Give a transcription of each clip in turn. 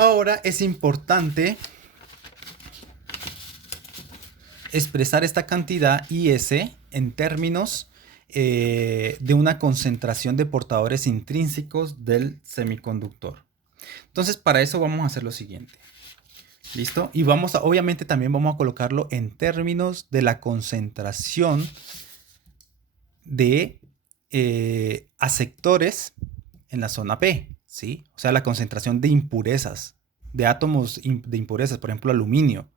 Ahora es importante expresar esta cantidad IS en términos de una concentración de portadores intrínsecos del semiconductor. Entonces, para eso vamos a hacer lo siguiente. ¿Listo? Y obviamente también vamos a colocarlo en términos de la concentración de aceptores en la zona P, ¿sí? O sea, la concentración de impurezas, de átomos de impurezas, por ejemplo, aluminio.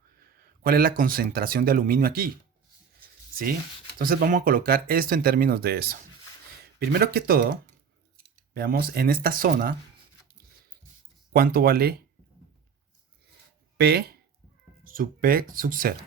¿Cuál es la concentración de aluminio aquí? ¿Sí? Entonces vamos a colocar esto en términos de eso. Primero que todo, veamos en esta zona cuánto vale P sub P sub 0.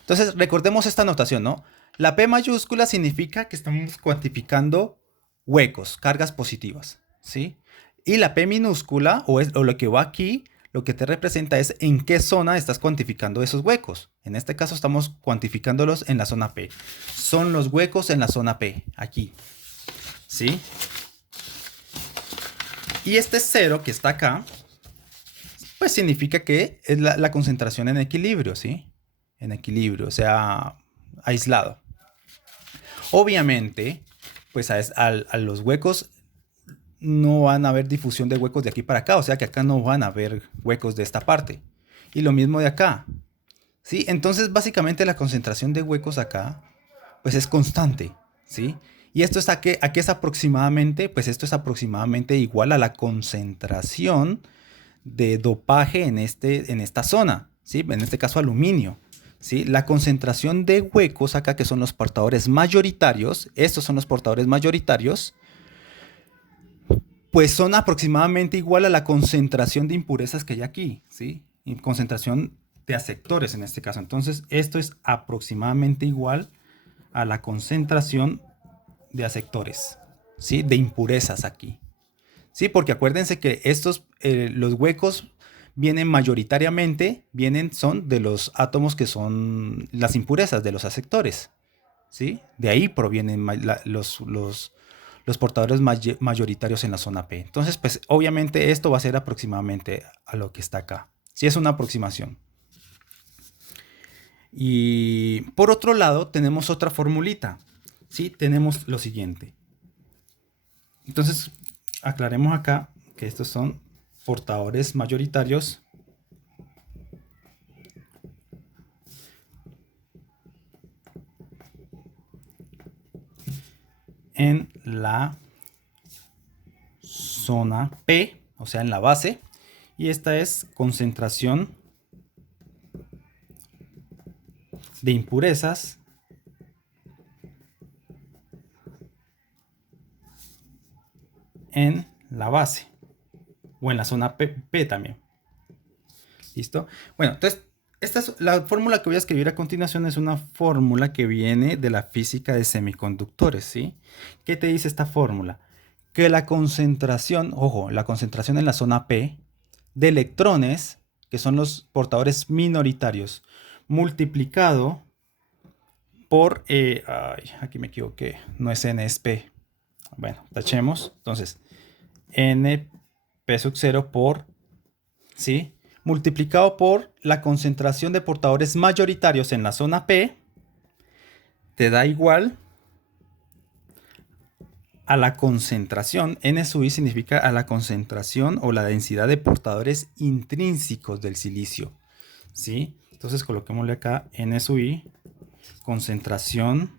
Entonces recordemos esta notación, ¿no? La P mayúscula significa que estamos cuantificando huecos, cargas positivas, ¿sí? Y la P minúscula, o lo que va aquí, lo que te representa es en qué zona estás cuantificando esos huecos. En este caso estamos cuantificándolos en la zona P. Son los huecos en la zona P, aquí, ¿sí? Y este 0 que está acá, pues significa que es la concentración en equilibrio, ¿sí? En equilibrio, o sea, aislado. Obviamente, pues a los huecos no van a haber difusión de huecos de aquí para acá, o sea que acá no van a haber huecos de esta parte. Y lo mismo de acá, ¿sí? Entonces, básicamente la concentración de huecos acá, pues es constante, ¿sí? Y esto es a qué es aproximadamente, pues esto es aproximadamente igual a la concentración de dopaje en esta zona, ¿sí? En este caso aluminio, ¿sí? La concentración de huecos acá, que son los portadores mayoritarios, estos son los portadores mayoritarios, pues son aproximadamente igual a la concentración de impurezas que hay aquí, ¿sí? Y concentración de aceptores en este caso. Entonces, esto es aproximadamente igual a la concentración de aceptores, ¿sí? De impurezas aquí. Sí, porque acuérdense que los huecos vienen mayoritariamente, son de los átomos que son las impurezas, de los aceptores, ¿sí? De ahí provienen los portadores mayoritarios en la zona P. Entonces, pues obviamente esto va a ser aproximadamente a lo que está acá. Sí, es una aproximación. Y por otro lado, tenemos otra formulita. Sí, tenemos lo siguiente. Entonces, aclaremos acá que estos son portadores mayoritarios en la zona P, o sea, en la base. Y esta es concentración de impurezas en la base. O en la zona P también. ¿Listo? Bueno, entonces, la fórmula que voy a escribir a continuación es una fórmula que viene de la física de semiconductores, ¿sí? ¿Qué te dice esta fórmula? Que la concentración, ojo, la concentración en la zona P de electrones, que son los portadores minoritarios, multiplicado por, aquí me equivoqué, no es N, es P. Bueno, tachemos. Entonces, N P sub 0 por, ¿sí? Multiplicado por la concentración de portadores mayoritarios en la zona P, te da igual a la concentración. N sub I significa a la concentración o la densidad de portadores intrínsecos del silicio, ¿sí? Entonces coloquémosle acá N sub I, concentración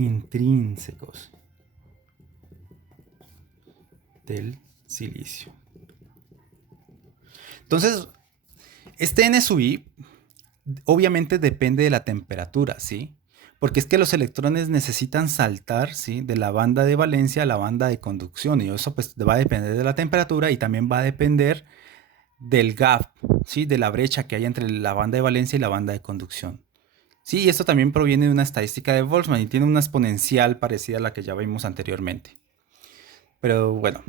intrínsecos del silicio. Entonces, este N sub I obviamente depende de la temperatura, ¿sí? Porque es que los electrones necesitan saltar, ¿sí? De la banda de valencia a la banda de conducción. Y eso pues va a depender de la temperatura y también va a depender del gap, ¿sí? De la brecha que hay entre la banda de valencia y la banda de conducción. Sí, y esto también proviene de una estadística de Boltzmann y tiene una exponencial parecida a la que ya vimos anteriormente. Pero bueno,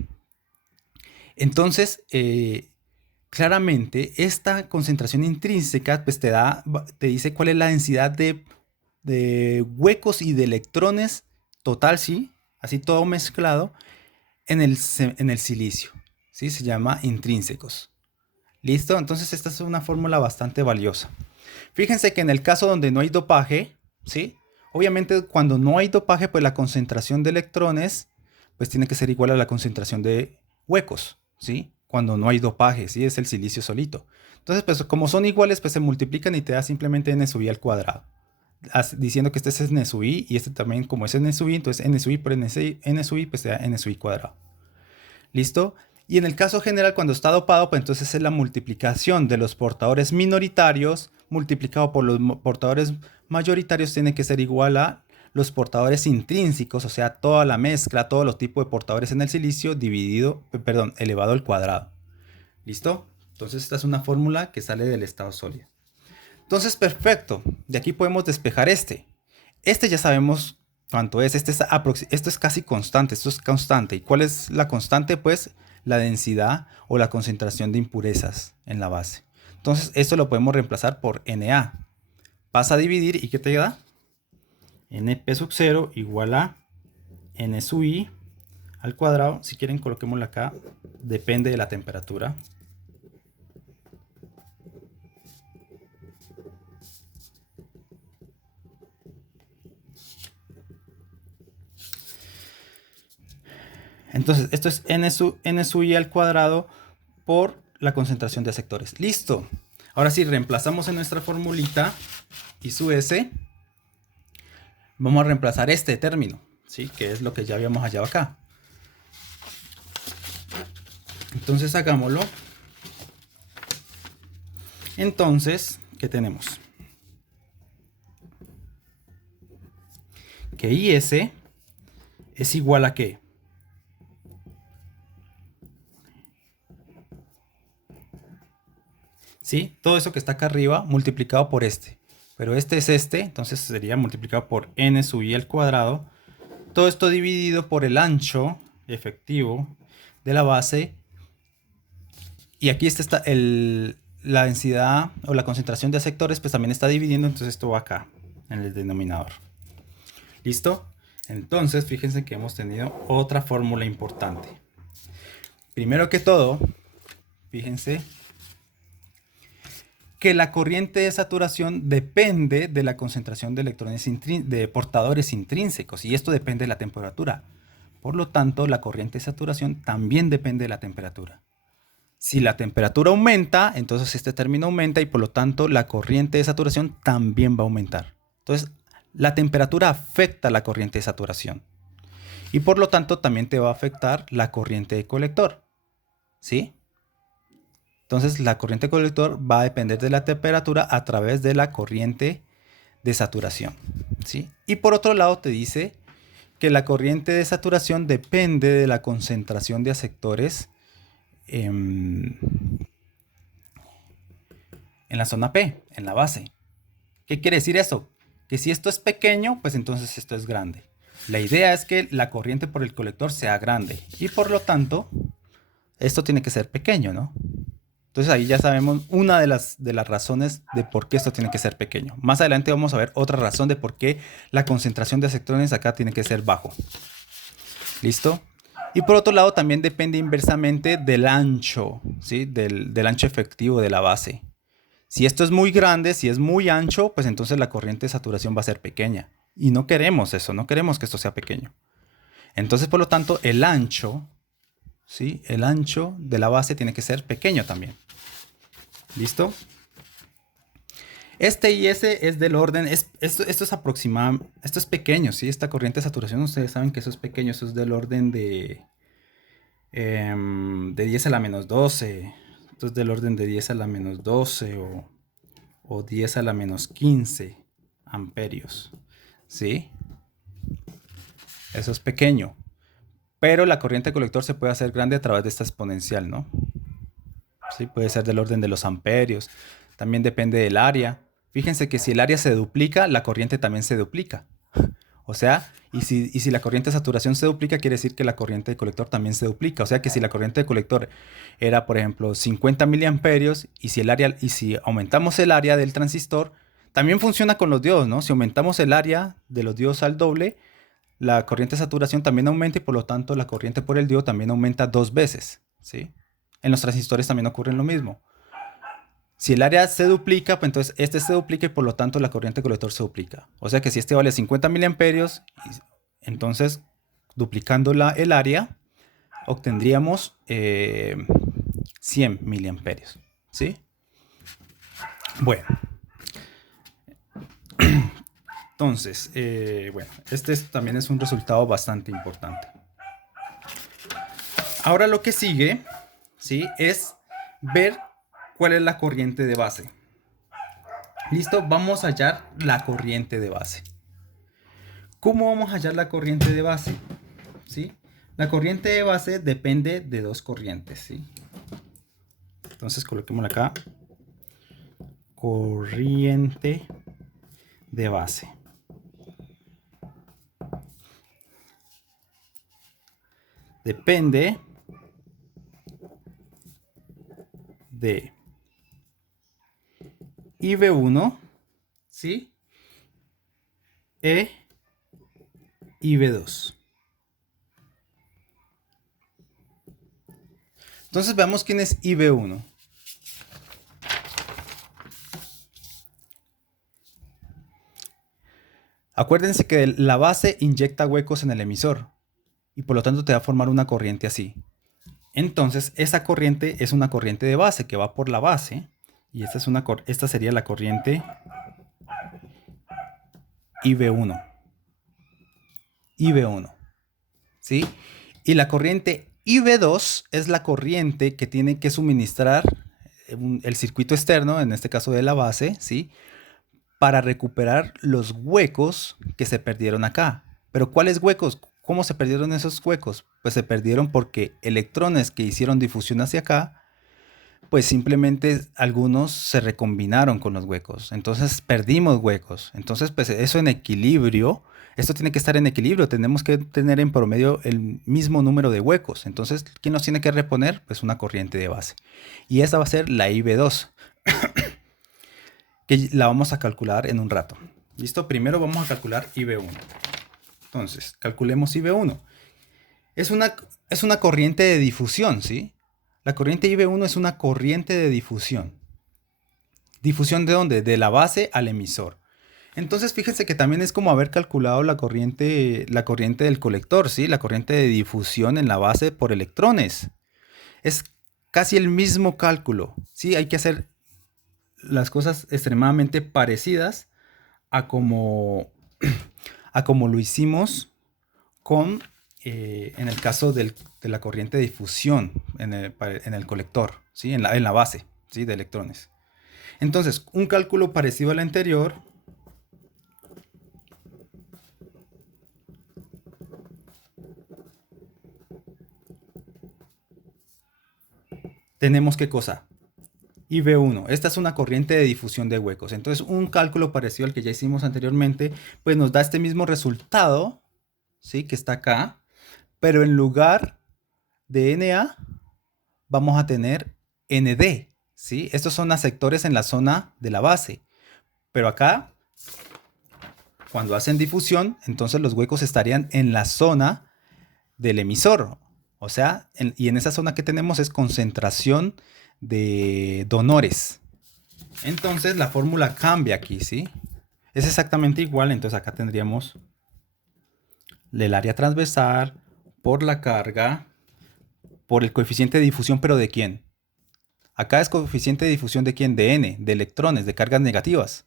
entonces, claramente esta concentración intrínseca pues te dice cuál es la densidad de huecos y de electrones total, ¿sí? Así todo mezclado en el silicio, ¿sí? Se llama intrínsecos. ¿Listo? Entonces esta es una fórmula bastante valiosa. Fíjense que en el caso donde no hay dopaje, ¿sí? Obviamente cuando no hay dopaje, pues la concentración de electrones pues tiene que ser igual a la concentración de huecos, ¿sí? Cuando no hay dopaje, ¿sí? Es el silicio solito. Entonces, pues como son iguales, pues se multiplican y te da simplemente n sub i al cuadrado. Diciendo que este es n sub i y este también como es n sub i, entonces n sub i por n sub i, pues te da n sub i cuadrado. ¿Listo? Y en el caso general, cuando está dopado, pues entonces es la multiplicación de los portadores minoritarios multiplicado por los portadores mayoritarios tiene que ser igual a los portadores intrínsecos, o sea, toda la mezcla, todos los tipos de portadores en el silicio elevado al cuadrado. ¿Listo? Entonces esta es una fórmula que sale del estado sólido. Entonces, perfecto. De aquí podemos despejar este. Este ya sabemos cuánto es. Esto es casi constante. Esto es constante. ¿Y cuál es la constante? Pues la densidad o la concentración de impurezas en la base. Entonces, esto lo podemos reemplazar por Na. Vas a dividir y ¿qué te da? Np sub 0 igual a N sub i al cuadrado. Si quieren, coloquémoslo acá. Depende de la temperatura. Entonces, esto es n sub i al cuadrado por la concentración de sectores. ¡Listo! Ahora sí, reemplazamos en nuestra formulita I sub s. Vamos a reemplazar este término, ¿sí? Que es lo que ya habíamos hallado acá. Entonces, hagámoslo. Entonces, ¿qué tenemos? Que IS es igual a ¿qué? ¿Sí? Todo eso que está acá arriba multiplicado por este. Pero este es este, entonces sería multiplicado por n sub i al cuadrado. Todo esto dividido por el ancho efectivo de la base. Y aquí está la densidad o la concentración de sectores, pues también está dividiendo, entonces esto va acá, en el denominador. ¿Listo? Entonces, fíjense que hemos tenido otra fórmula importante. Primero que todo, fíjense que la corriente de saturación depende de la concentración de electrones de portadores intrínsecos y esto depende de la temperatura. Por lo tanto, la corriente de saturación también depende de la temperatura. Si la temperatura aumenta, entonces este término aumenta y por lo tanto la corriente de saturación también va a aumentar. Entonces, la temperatura afecta la corriente de saturación y por lo tanto también te va a afectar la corriente de colector. ¿Sí? Entonces la corriente de colector va a depender de la temperatura a través de la corriente de saturación. ¿Sí? Y por otro lado te dice que la corriente de saturación depende de la concentración de aceptores en la zona P, en la base. ¿Qué quiere decir eso? Que si esto es pequeño, pues entonces esto es grande. La idea es que la corriente por el colector sea grande y por lo tanto esto tiene que ser pequeño, ¿no? Entonces ahí ya sabemos una de las razones de por qué esto tiene que ser pequeño. Más adelante vamos a ver otra razón de por qué la concentración de electrones acá tiene que ser bajo. ¿Listo? Y por otro lado también depende inversamente del ancho, ¿sí? Del ancho efectivo de la base. Si esto es muy grande, si es muy ancho, pues entonces la corriente de saturación va a ser pequeña. Y no queremos eso, no queremos que esto sea pequeño. Entonces, por lo tanto, el ancho, ¿sí? El ancho de la base tiene que ser pequeño también. ¿Listo? Este IS es del orden, esto es aproximado, esto es pequeño, ¿sí? Esta corriente de saturación, ustedes saben que eso es pequeño, eso es del orden de 10 a la menos 12. Esto es del orden de 10 a la menos 12 o 10 a la menos 15 amperios, ¿sí? Eso es pequeño. Pero la corriente de colector se puede hacer grande a través de esta exponencial, ¿no? Sí, puede ser del orden de los amperios. También depende del área. Fíjense que si el área se duplica, la corriente también se duplica. O sea, Y si la corriente de saturación se duplica, quiere decir que la corriente de colector también se duplica. O sea que si la corriente de colector era, por ejemplo, 50 miliamperios, y si aumentamos el área del transistor, también funciona con los diodos, ¿no? Si aumentamos el área de los diodos al doble, la corriente de saturación también aumenta y por lo tanto la corriente por el diodo también aumenta 2 veces, ¿sí? En los transistores también ocurre lo mismo. Si el área se duplica, pues entonces este se duplica y por lo tanto la corriente de colector se duplica. O sea que si este vale 50 miliamperios, entonces duplicando el área obtendríamos 100 miliamperios, ¿sí? Bueno, entonces, bueno, también es un resultado bastante importante. Ahora lo que sigue, ¿sí? Es ver cuál es la corriente de base. Listo, vamos a hallar la corriente de base. ¿Cómo vamos a hallar la corriente de base? ¿Sí? La corriente de base depende de dos corrientes, ¿sí? Entonces coloquémosla acá. Corriente de base. Depende de IV1, ¿sí? E IV2. Entonces veamos quién es IV1. Acuérdense que la base inyecta huecos en el emisor y por lo tanto te va a formar una corriente así. Entonces esa corriente es una corriente de base que va por la base y esta sería la corriente IV1. IV1, ¿sí? Y la corriente IV2 es la corriente que tiene que suministrar el circuito externo, en este caso de la base, ¿sí? Para recuperar los huecos que se perdieron acá. ¿Pero cuáles huecos? ¿Cómo se perdieron esos huecos? Pues se perdieron porque electrones que hicieron difusión hacia acá, pues simplemente algunos se recombinaron con los huecos. Entonces perdimos huecos. Entonces, pues eso en equilibrio, esto tiene que estar en equilibrio. Tenemos que tener en promedio el mismo número de huecos. Entonces, ¿quién nos tiene que reponer? Pues una corriente de base. Y esta va a ser la IV2. Que la vamos a calcular en un rato. ¿Listo? Primero vamos a calcular IV1. Entonces, calculemos IV1. Es una corriente de difusión, ¿sí? La corriente IV1 es una corriente de difusión. ¿Difusión de dónde? De la base al emisor. Entonces, fíjense que también es como haber calculado la corriente del colector, ¿sí? La corriente de difusión en la base por electrones. Es casi el mismo cálculo, ¿sí? Hay que hacer las cosas extremadamente parecidas a como lo hicimos en el caso de la corriente de difusión en el colector, ¿sí? en la base, ¿sí? De electrones. Entonces, un cálculo parecido al anterior tenemos ¿qué cosa? IV1. Esta es una corriente de difusión de huecos. Entonces, un cálculo parecido al que ya hicimos anteriormente, pues nos da este mismo resultado, ¿sí? Que está acá, pero en lugar de Na, vamos a tener Nd, ¿sí? Estos son aceptores en la zona de la base. Pero acá, cuando hacen difusión, entonces los huecos estarían en la zona del emisor. O sea, y en esa zona que tenemos es concentración de donores. Entonces la fórmula cambia aquí, ¿sí? Es exactamente igual, entonces acá tendríamos el área transversal por la carga, por el coeficiente de difusión, pero ¿de quién? Acá es coeficiente de difusión de quién? De N, de electrones, de cargas negativas.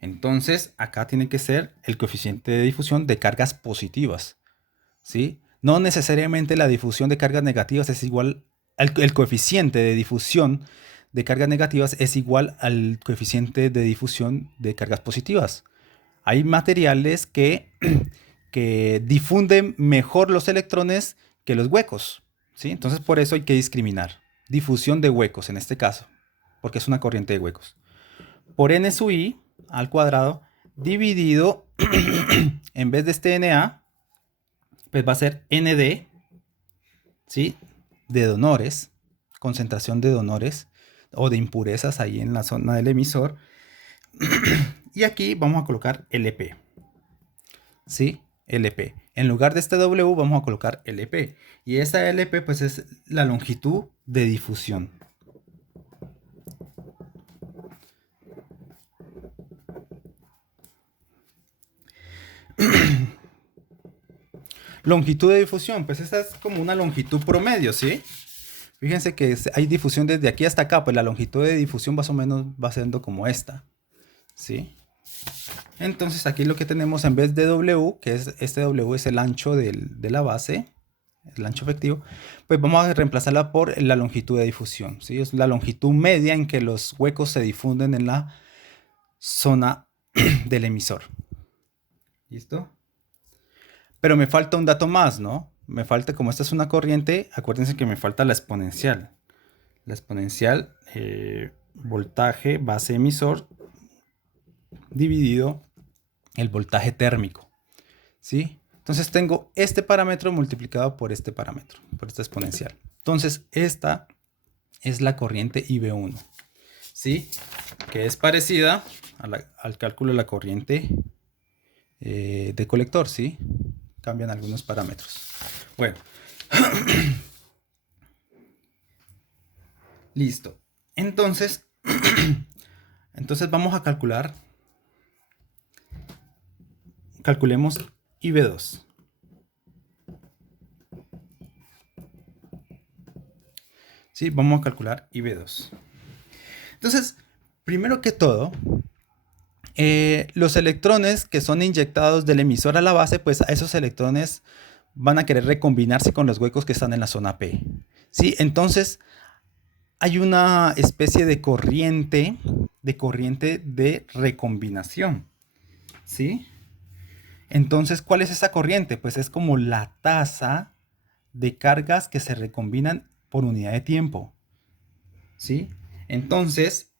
Entonces acá tiene que ser el coeficiente de difusión de cargas positivas, ¿sí? No necesariamente la difusión de cargas negativas es igual, el coeficiente de difusión de cargas negativas es igual al coeficiente de difusión de cargas positivas. Hay materiales que, que difunden mejor los electrones que los huecos, ¿sí? Entonces por eso hay que discriminar. Difusión de huecos en este caso, porque es una corriente de huecos. Por n sub i al cuadrado dividido, en vez de este Na, pues va a ser ND, ¿sí? De donores, concentración de donores o de impurezas ahí en la zona del emisor. Y aquí vamos a colocar LP, ¿sí? LP. En lugar de este W vamos a colocar LP. Y esta LP pues es la longitud de difusión. Longitud de difusión, pues esta es como una longitud promedio, ¿sí? Fíjense que hay difusión desde aquí hasta acá, pues la longitud de difusión más o menos va siendo como esta, ¿sí? Entonces aquí lo que tenemos en vez de W, que es este W es el ancho de la base, el ancho efectivo, pues vamos a reemplazarla por la longitud de difusión, ¿sí? Es la longitud media en que los huecos se difunden en la zona del emisor. ¿Listo? Pero me falta un dato más, ¿no? Me falta, como esta es una corriente, acuérdense que me falta la exponencial. La exponencial, voltaje base emisor dividido el voltaje térmico, ¿sí? Entonces tengo este parámetro multiplicado por este parámetro, por esta exponencial. Entonces esta es la corriente IB1, ¿sí? Que es parecida al cálculo de la corriente de colector, ¿sí? Cambian algunos parámetros. Bueno. Listo. Entonces, vamos a calcular. Calculemos IB2. Sí, vamos a calcular IB2. Entonces, primero que todo, los electrones que son inyectados del emisor a la base, pues a esos electrones van a querer recombinarse con los huecos que están en la zona P. Sí, entonces hay una especie de corriente de recombinación. ¿Sí? Entonces, ¿cuál es esa corriente? Pues es como la tasa de cargas que se recombinan por unidad de tiempo. ¿Sí? Entonces,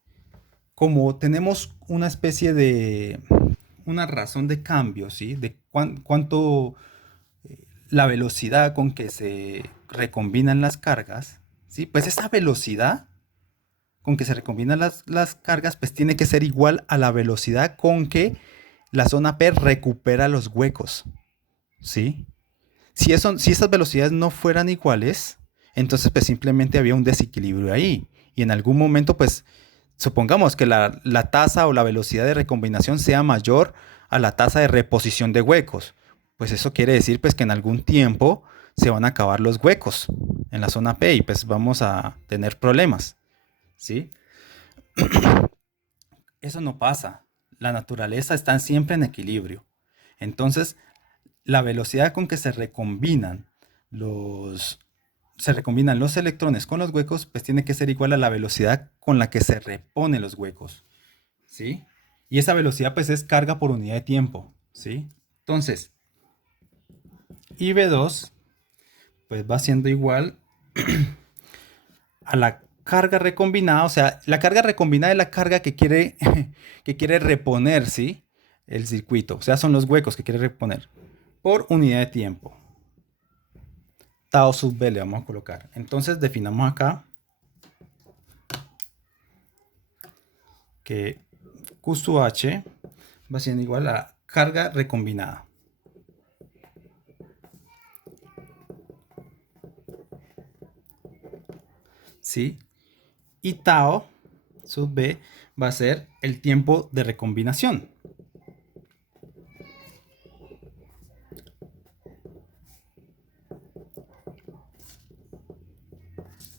como tenemos una especie de una razón de cambio, ¿sí? De cuánto la velocidad con que se recombinan las cargas, ¿sí? Pues esa velocidad con que se recombinan las cargas, pues tiene que ser igual a la velocidad con que la zona P recupera los huecos, ¿sí? Si esas velocidades no fueran iguales, entonces pues simplemente había un desequilibrio ahí. Y en algún momento, pues, supongamos que la tasa o la velocidad de recombinación sea mayor a la tasa de reposición de huecos. Pues eso quiere decir pues que en algún tiempo se van a acabar los huecos en la zona P y pues vamos a tener problemas, ¿sí? Eso no pasa. La naturaleza está siempre en equilibrio. Entonces, la velocidad con que se recombinan los electrones con los huecos, pues tiene que ser igual a la velocidad con la que se reponen los huecos, ¿sí? Y esa velocidad pues es carga por unidad de tiempo, ¿sí? Entonces, IB2 pues va siendo igual a la carga recombinada, o sea, la carga recombinada es la carga que quiere, que quiere reponer, ¿sí? El circuito, o sea, son los huecos que quiere reponer por unidad de tiempo. Tau sub B le vamos a colocar. Entonces definamos acá que Q sub H va siendo igual a la carga recombinada. ¿Sí? Y tau sub B va a ser el tiempo de recombinación.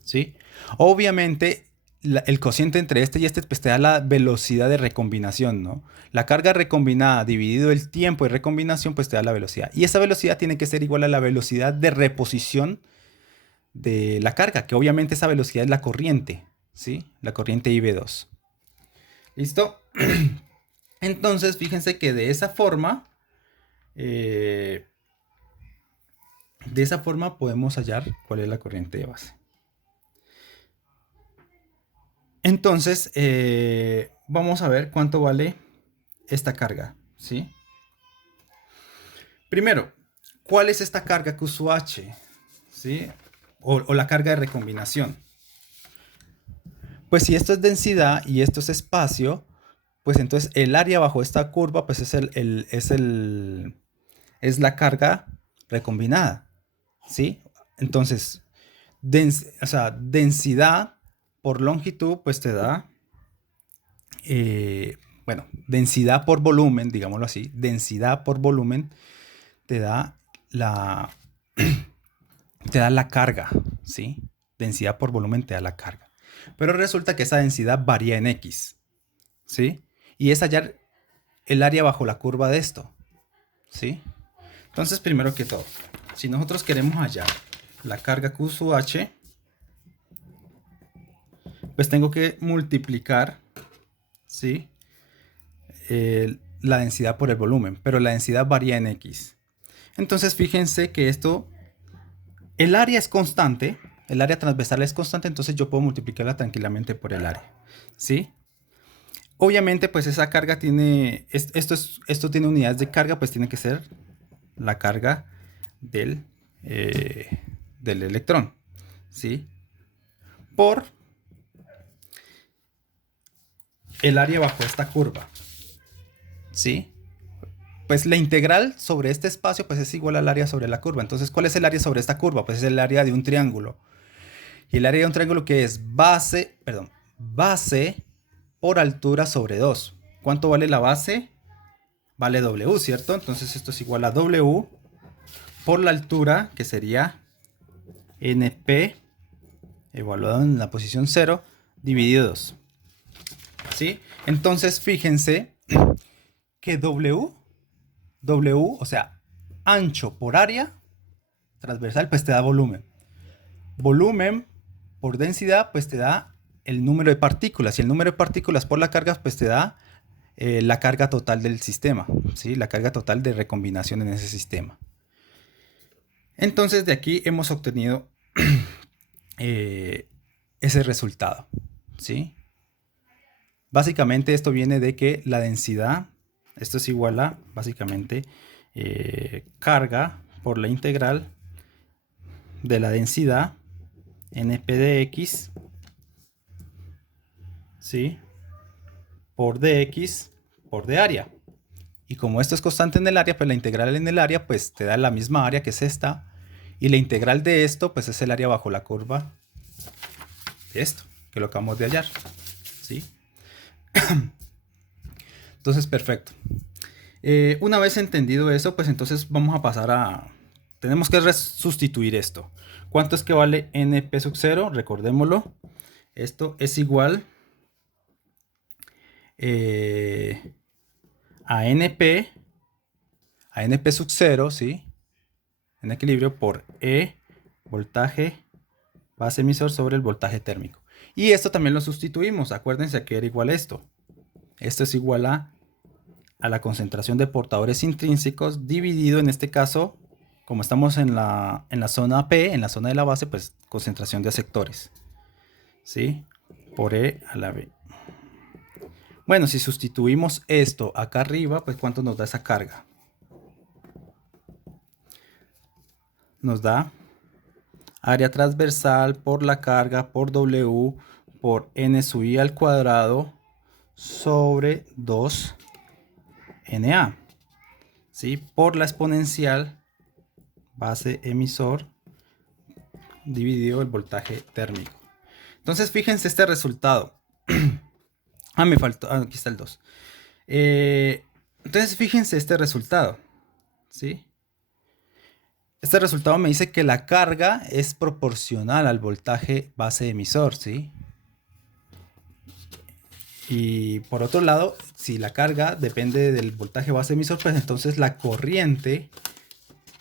¿Sí? Obviamente, el cociente entre este y este pues, te da la velocidad de recombinación, ¿no? La carga recombinada dividido el tiempo de recombinación, pues te da la velocidad. Y esa velocidad tiene que ser igual a la velocidad de reposición de la carga, que obviamente esa velocidad es la corriente, ¿sí? La corriente IB2. ¿Listo? Entonces, fíjense que de esa forma podemos hallar cuál es la corriente de base. Entonces, vamos a ver cuánto vale esta carga, ¿sí? Primero, ¿cuál es esta carga Q sub H? ¿Sí? O la carga de recombinación. Pues si esto es densidad y esto es espacio, pues entonces el área bajo esta curva pues es la carga recombinada, ¿sí? Entonces, densidad por longitud pues te da, bueno, densidad por volumen, digámoslo así, densidad por volumen te da te da la carga, ¿sí? Densidad por volumen te da la carga. Pero resulta que esa densidad varía en X, ¿sí? Y es hallar el área bajo la curva de esto, ¿sí? Entonces, primero que todo, si nosotros queremos hallar la carga Q sub H, pues tengo que multiplicar, ¿sí? La densidad por el volumen, pero la densidad varía en X. Entonces, fíjense que el área es constante, el área transversal es constante, entonces yo puedo multiplicarla tranquilamente por el área, ¿sí? Obviamente, pues esa carga tiene, esto tiene unidades de carga, pues tiene que ser la carga del, del electrón, ¿sí? Por el área bajo esta curva, ¿sí? Pues la integral sobre este espacio pues es igual al área sobre la curva. Entonces, ¿cuál es el área sobre esta curva? Pues es el área de un triángulo. Y el área de un triángulo que es base por altura sobre 2. ¿Cuánto vale la base? Vale W, ¿cierto? Entonces esto es igual a W por la altura, que sería NP, evaluado en la posición 0, dividido 2. ¿Sí? Entonces fíjense que W, o sea, ancho por área transversal, pues te da volumen. Volumen por densidad, pues te da el número de partículas. Y el número de partículas por la carga, pues te da la carga total del sistema, ¿sí? La carga total de recombinación en ese sistema. Entonces de aquí hemos obtenido ese resultado, ¿sí? Básicamente esto viene de que la densidad, esto es igual a básicamente carga por la integral de la densidad NP de X, ¿sí? Por dx por d área. Y como esto es constante en el área, pues la integral en el área pues te da la misma área que es esta. Y la integral de esto pues es el área bajo la curva de esto, que lo acabamos de hallar, ¿sí? Entonces, perfecto. Una vez entendido eso, pues entonces vamos a pasar a... Tenemos que sustituir esto. ¿Cuánto es que vale NP sub 0? Recordémoslo. Esto es igual a NP sub 0, ¿sí? En equilibrio por E, voltaje base emisor sobre el voltaje térmico. Y esto también lo sustituimos. Acuérdense que era igual a esto. Esto es igual a la concentración de portadores intrínsecos dividido, en este caso, como estamos en la zona P, en la zona de la base, pues concentración de sectores, ¿sí? Por E a la B. Bueno, si sustituimos esto acá arriba, pues ¿cuánto nos da esa carga? Nos da área transversal por la carga por W por N sub I al cuadrado sobre 2 NA, ¿sí? Por la exponencial base emisor dividido el voltaje térmico. Entonces fíjense este resultado. Me faltó, aquí está el 2. Entonces fíjense este resultado, ¿sí? Este resultado me dice que la carga es proporcional al voltaje base emisor, ¿sí? Y por otro lado, si la carga depende del voltaje base emisor, pues entonces la corriente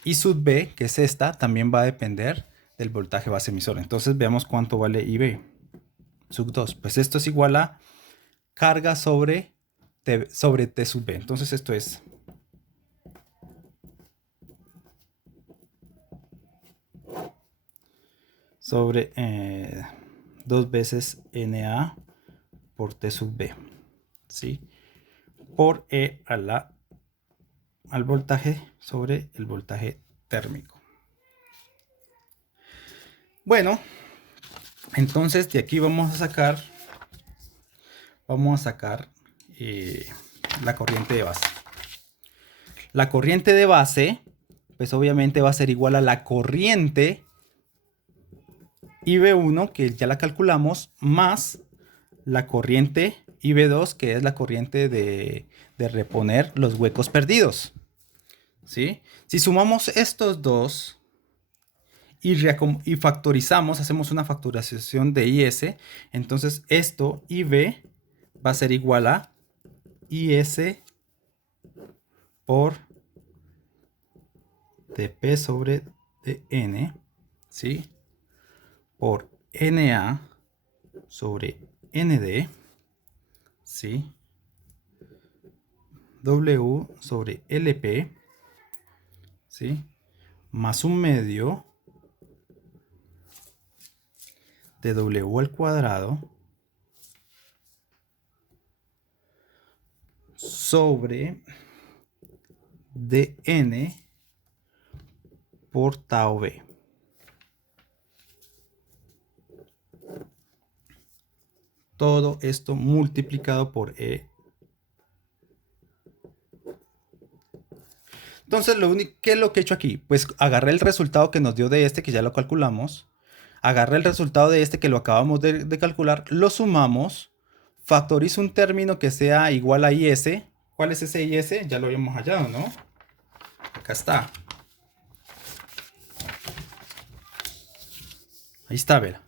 I sub B, que es esta, también va a depender del voltaje base emisor. Entonces veamos cuánto vale IB sub 2. Pues esto es igual a carga sobre T sub B. Entonces esto es sobre 2 veces NA por T sub B, ¿sí? Por E al voltaje sobre el voltaje térmico. Bueno, entonces de aquí vamos a sacar la corriente de base. La corriente de base, pues obviamente va a ser igual a la corriente IB1, que ya la calculamos, más la corriente IB2, que es la corriente de reponer los huecos perdidos. ¿Sí? Si sumamos estos dos y factorizamos, hacemos una factorización de IS, entonces esto, IB, va a ser igual a IS por dP sobre dN, ¿sí? Por NA sobre ND, ¿sí? W sobre LP, ¿sí? Más un medio de W al cuadrado sobre dN por tau B. Todo esto multiplicado por E. Entonces, ¿qué es lo que he hecho aquí? Pues agarré el resultado que nos dio de este, que ya lo calculamos. Agarré el resultado de este, que lo acabamos de calcular. Lo sumamos. Factorizo un término que sea igual a IS. ¿Cuál es ese IS? Ya lo habíamos hallado, ¿no? Acá está. Ahí está, ¿verdad?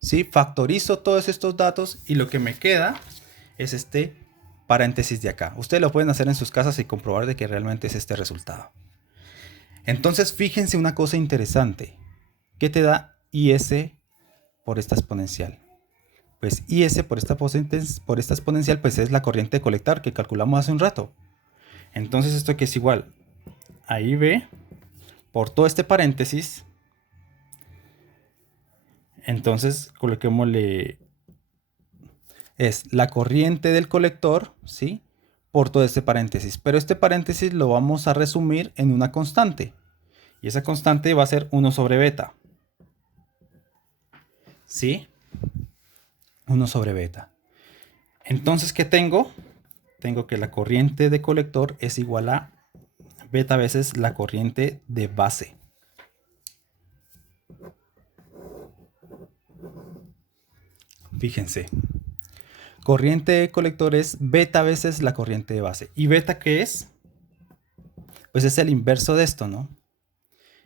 ¿Sí? Factorizo todos estos datos y lo que me queda es este paréntesis de acá. Ustedes lo pueden hacer en sus casas y comprobar de que realmente es este resultado. Entonces, fíjense una cosa interesante. ¿Qué te da IS por esta exponencial? Pues IS por esta exponencial pues es la corriente de colector que calculamos hace un rato. Entonces, esto que es igual a IB por todo este paréntesis. Entonces, coloquémosle, es la corriente del colector, ¿sí? Por todo este paréntesis. Pero este paréntesis lo vamos a resumir en una constante. Y esa constante va a ser 1 sobre beta. ¿Sí? 1 sobre beta. Entonces, ¿qué tengo? Tengo que la corriente de colector es igual a beta veces la corriente de base. Fíjense. Corriente de colector es beta veces la corriente de base. ¿Y beta qué es? Pues es el inverso de esto, ¿no?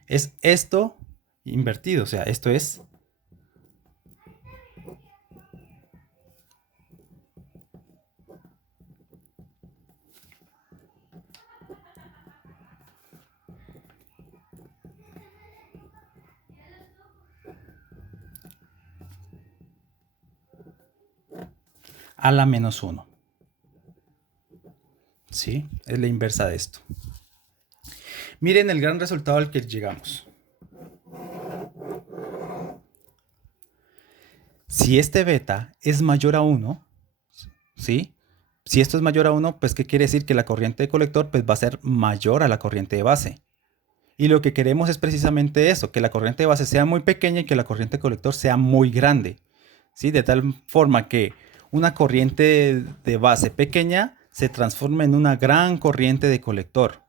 Es esto invertido, o sea, esto es a la menos 1. ¿Sí? Es la inversa de esto. Miren el gran resultado al que llegamos. Si este beta es mayor a 1, ¿sí? Si esto es mayor a 1, pues ¿qué quiere decir? Que la corriente de colector pues, va a ser mayor a la corriente de base. Y lo que queremos es precisamente eso, que la corriente de base sea muy pequeña y que la corriente de colector sea muy grande. ¿Sí? De tal forma que una corriente de base pequeña se transforme en una gran corriente de colector.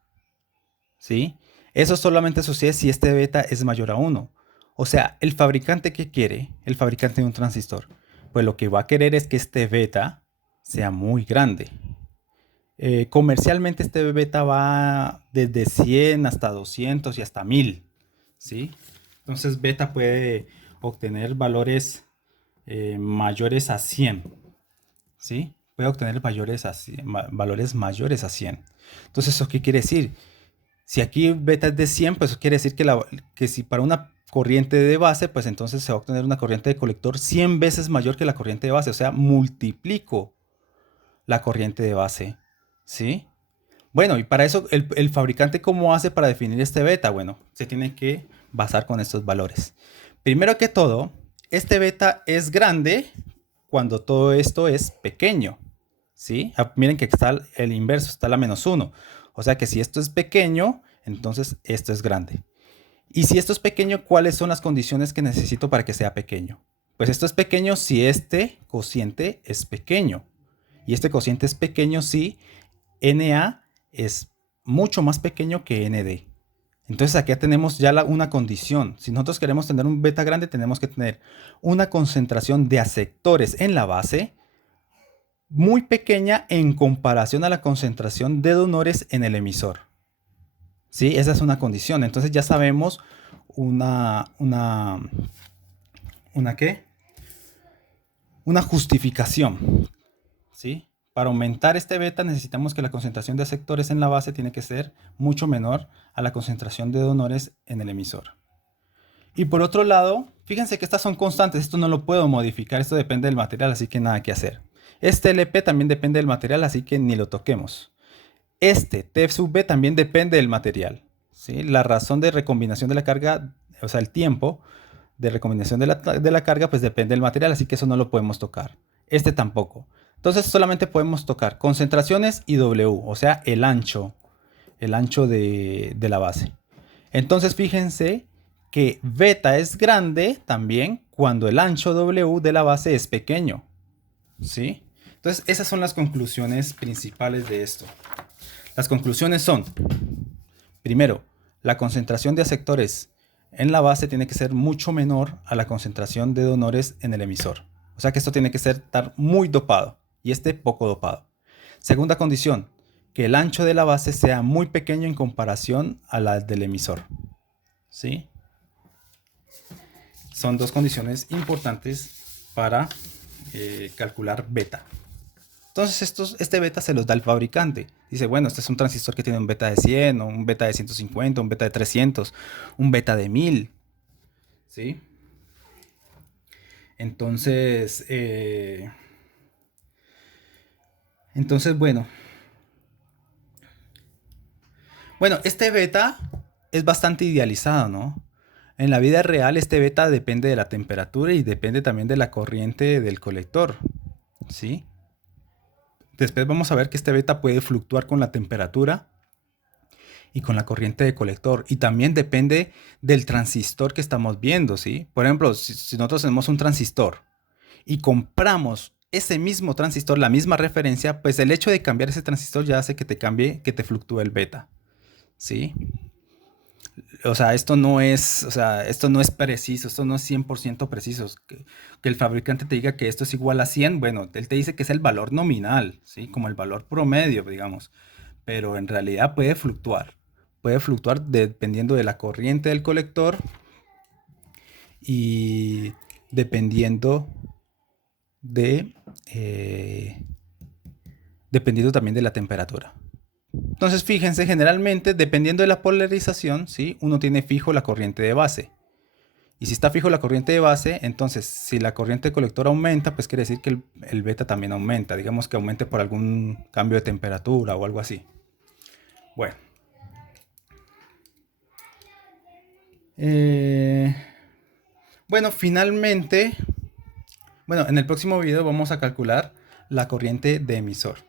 ¿Sí? Eso solamente sucede si este beta es mayor a 1. O sea, el fabricante que quiere, el fabricante de un transistor, pues lo que va a querer es que este beta sea muy grande. Comercialmente este beta va desde 100 hasta 200 y hasta 1000. ¿Sí? Entonces beta puede obtener valores mayores a 100. ¿Sí? Puede obtener valores mayores a 100. Entonces, ¿eso qué quiere decir? Si aquí beta es de 100, pues eso quiere decir que si para una corriente de base, pues entonces se va a obtener una corriente de colector 100 veces mayor que la corriente de base. O sea, multiplico la corriente de base. ¿Sí? Bueno, y para eso, ¿el fabricante cómo hace para definir este beta? Bueno, se tiene que basar con estos valores. Primero que todo, este beta es grande cuando todo esto es pequeño. ¿Sí? Miren que está el inverso, está la menos 1. O sea que si esto es pequeño, Entonces, esto es grande. Y si esto es pequeño, ¿cuáles son las condiciones que necesito para que sea pequeño? Pues esto es pequeño si este cociente es pequeño. Y este cociente es pequeño si NA es mucho más pequeño que ND. Entonces aquí ya tenemos ya una condición. Si nosotros queremos tener un beta grande, tenemos que tener una concentración de aceptores en la base muy pequeña en comparación a la concentración de donores en el emisor. ¿Sí? Esa es una condición. Entonces ya sabemos ¿una qué? Una justificación. ¿Sí? Para aumentar este beta necesitamos que la concentración de aceptores en la base tiene que ser mucho menor a la concentración de donores en el emisor. Y por otro lado, fíjense que estas son constantes, esto no lo puedo modificar, esto depende del material, así que nada que hacer. Este LP también depende del material, así que ni lo toquemos. Este T sub B también depende del material. ¿Sí? La razón de recombinación de la carga, o sea, el tiempo de recombinación de la carga, pues depende del material, así que eso no lo podemos tocar. Este tampoco. Entonces solamente podemos tocar concentraciones y W, o sea, el ancho de la base. Entonces fíjense que beta es grande también cuando el ancho W de la base es pequeño. ¿Sí? Entonces esas son las conclusiones principales de esto. Las conclusiones son, primero, la concentración de aceptores en la base tiene que ser mucho menor a la concentración de donores en el emisor. O sea que esto tiene que estar muy dopado y este poco dopado. Segunda condición, que el ancho de la base sea muy pequeño en comparación a la del emisor. ¿Sí? Son dos condiciones importantes para calcular beta. Entonces este beta se los da el fabricante. Dice, bueno, este es un transistor que tiene un beta de 100, o un beta de 150, un beta de 300, un beta de 1000. ¿Sí? Entonces, bueno. Bueno, este beta es bastante idealizado, ¿no? En la vida real este beta depende de la temperatura y depende también de la corriente del colector. ¿Sí? Después vamos a ver que este beta puede fluctuar con la temperatura y con la corriente de colector. Y también depende del transistor que estamos viendo, ¿sí? Por ejemplo, si nosotros tenemos un transistor y compramos ese mismo transistor, la misma referencia, pues el hecho de cambiar ese transistor ya hace que te fluctúe el beta, ¿sí? O sea, esto no es preciso, esto no es 100% preciso. Que el fabricante te diga que esto es igual a 100, bueno, él te dice que es el valor nominal, ¿sí? Como el valor promedio, digamos. Pero en realidad puede fluctuar. Puede fluctuar dependiendo de la corriente del colector y de, eh, dependiendo también de la temperatura. Entonces, fíjense, generalmente, dependiendo de la polarización, ¿sí? Uno tiene fijo la corriente de base. Y si está fijo la corriente de base, entonces si la corriente de colector aumenta, pues quiere decir que el beta también aumenta. Digamos que aumente por algún cambio de temperatura o algo así. Bueno. Bueno, finalmente, en el próximo video vamos a calcular la corriente de emisor.